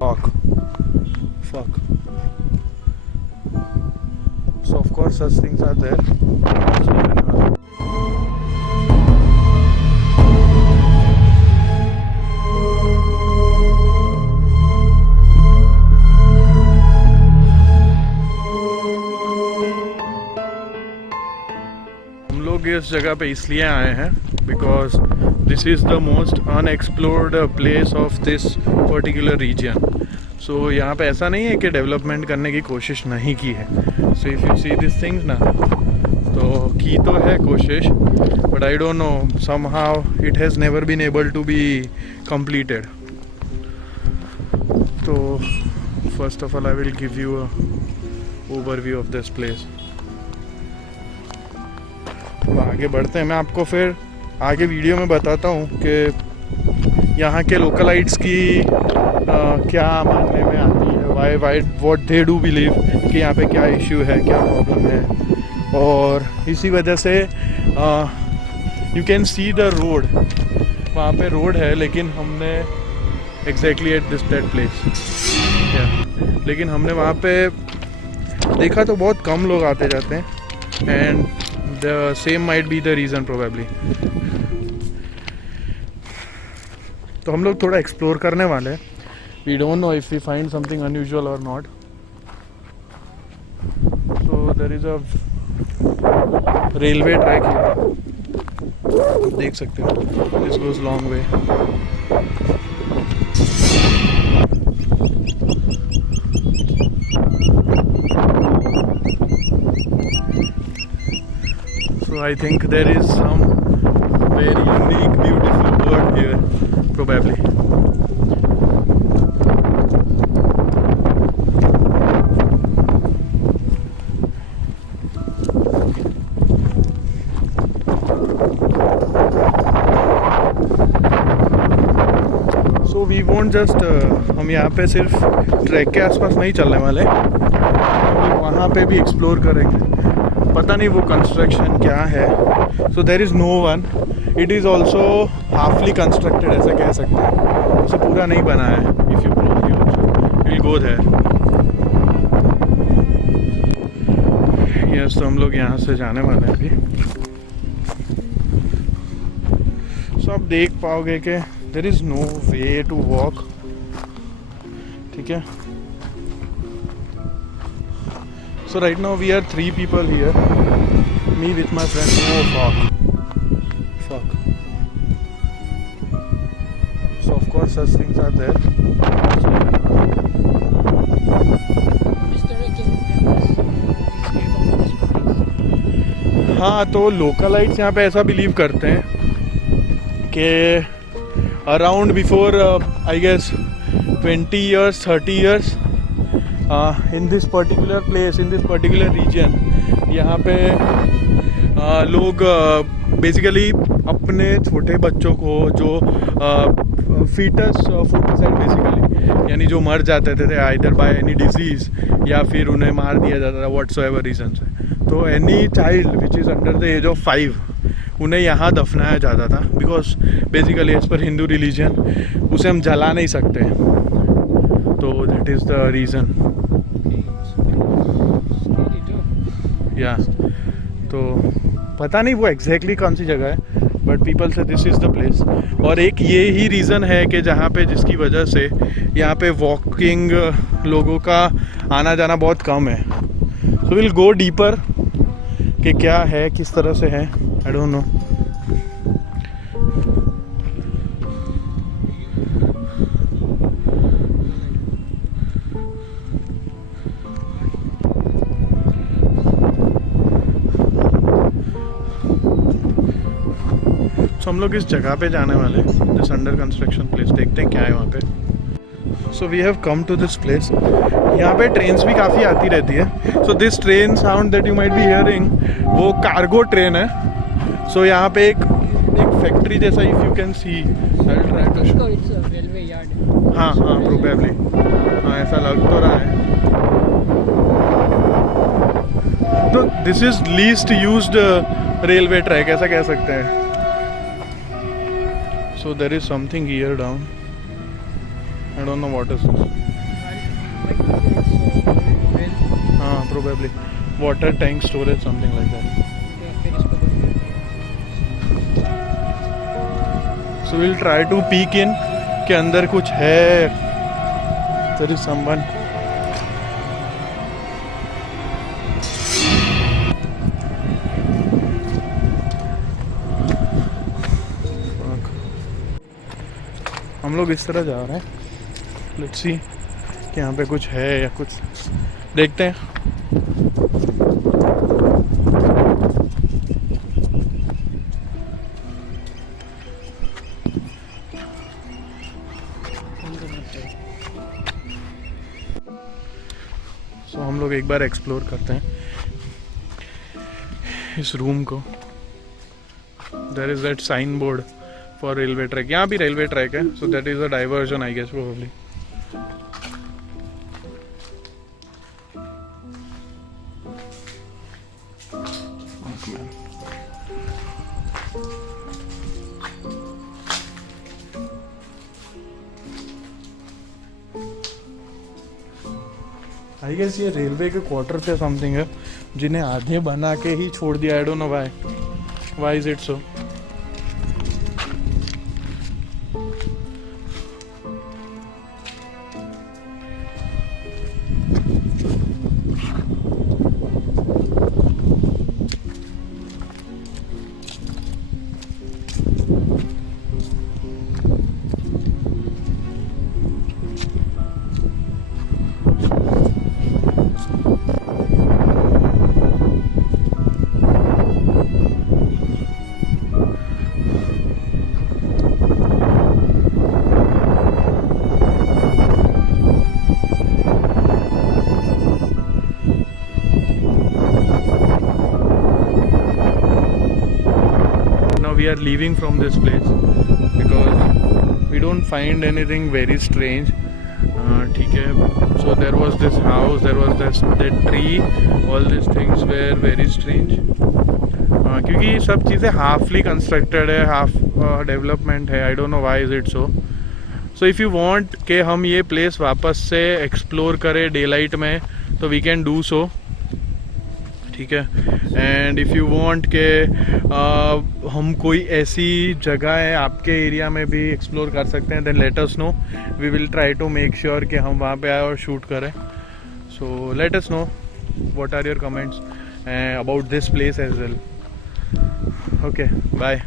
Fuck. So of course such things are there. हम लोग इस जगह पे इसलिए आए हैं because this is the most unexplored place of this particular region. So यहाँ पे ऐसा नहीं है कि डेवलपमेंट करने की कोशिश नहीं की है. So if you see this things ना, तो की तो है कोशिश, but I don't know, somehow it has never been able to be completed. तो first of all I will give you a overview of this place. आगे बढ़ते हैं, मैं आपको फिर आगे वीडियो में बताता हूँ कि यहाँ के लोकलाइट्स की क्या मानने में आती है, why what they do believe कि यहाँ पे क्या इश्यू है, क्या प्रॉब्लम है. और इसी वजह से you can see the road, वहाँ पे रोड है लेकिन हमने exactly at this that place, लेकिन हमने वहाँ पे देखा तो बहुत कम लोग आते जाते हैं. And the same might be the reason probably. तो हम लोग थोड़ा एक्सप्लोर करने वाले हैं. We don't know if we find something unusual or not. So there is a railway track here. देख सकते हो, this goes long way. So I think there is some very unique, beautiful bird here, probably. So we won't just हम यहाँ पे सिर्फ track के आसपास नहीं चलने वाले, हम लोग वहाँ पे भी एक्सप्लोर करेंगे. पता नहीं वो कंस्ट्रक्शन क्या है. So there is no one, it is also halfly constructed, ऐसा कह सकते हैं. उसे पूरा नहीं बना है. If you will go there. Yes, तो हम लोग यहाँ से जाने वाले हैं अभी. सो आप देख पाओगे कि there is no way to walk. ठीक है. So right now we are 3 people here. Me with my friend. Oh fuck. So of course such things are there. हाँ, तो लोकलाइट्स यहाँ पे ऐसा बिलीव करते हैं कि around before I guess 20 years 30 years in this particular place, in this particular region, यहाँ पे लोग बेसिकली अपने छोटे बच्चों को जो फीटस फूटिसाइड बेसिकली, यानी जो मर जाते थे आइदर बाय एनी डिजीज़ या फिर उन्हें मार दिया जाता था व्हाटसोएवर रीजन से. तो any child which is under the age of 5 उन्हें यहाँ दफनाया जाता था. Because basically as per Hindu religion उसे हम जला नहीं सकते. तो दैट इज़ द रीज़न. या तो पता नहीं वो एग्जैक्टली कौन सी जगह है, बट पीपल से दिस इज़ द प्लेस. और एक ये ही रीज़न है कि जहाँ पे, जिसकी वजह से यहाँ पे वॉकिंग लोगों का आना जाना बहुत कम है. सो विल गो डीपर कि क्या है, किस तरह से है, आई डोंट नो. हम लोग इस जगह पे जाने वाले, दिस अंडर कंस्ट्रक्शन प्लेस. देखते हैं क्या है वहाँ पे. So we have come to this place. यहाँ पे ट्रेन्स भी काफ़ी आती रहती है. So this train sound that you might be hearing, वो कार्गो ट्रेन है. सो यहाँ पे एक फैक्ट्री जैसा, इफ यू कैन सी, हाँ प्रोबेबली, हाँ ऐसा लग तो रहा है. तो this is least used railway track, ऐसा कह सकते हैं. So there is something here down. I don't know what is this. Probably water tank storage something like that. So will try to peek in के अंदर कुछ है. There is someone. हम लोग इस तरह जा रहे हैं. लेट्स सी कि यहाँ पे कुछ है या कुछ देखते हैं. सो हम लोग एक बार एक्सप्लोर करते हैं इस रूम को. There is that sign board for railway track. यहाँ भी रेलवे ट्रैक है. So that is a diversion I guess probably. I guess ये रेलवे के क्वार्टर पे समथिंग है जिन्हें आधे बना के ही छोड़ दिया. I don't know why is it so. We are leaving from this place because we don't find anything very strange. ठीक है. So there was this house, there was that tree, all these things were very strange. क्योंकि सब चीज़ें हाफली constructed है, half development है. आई don't know why is it so. So if you want कि हम ये प्लेस वापस से एक्सप्लोर करें डे लाइट में तो वी कैन डू सो. ठीक है. एंड इफ़ यू वांट के हम कोई ऐसी जगह है आपके एरिया में भी एक्सप्लोर कर सकते हैं, then let us know. We will try to make sure कि हम वहाँ पे आए और शूट करें. So let us know what are your comments about this place as well. Okay, bye.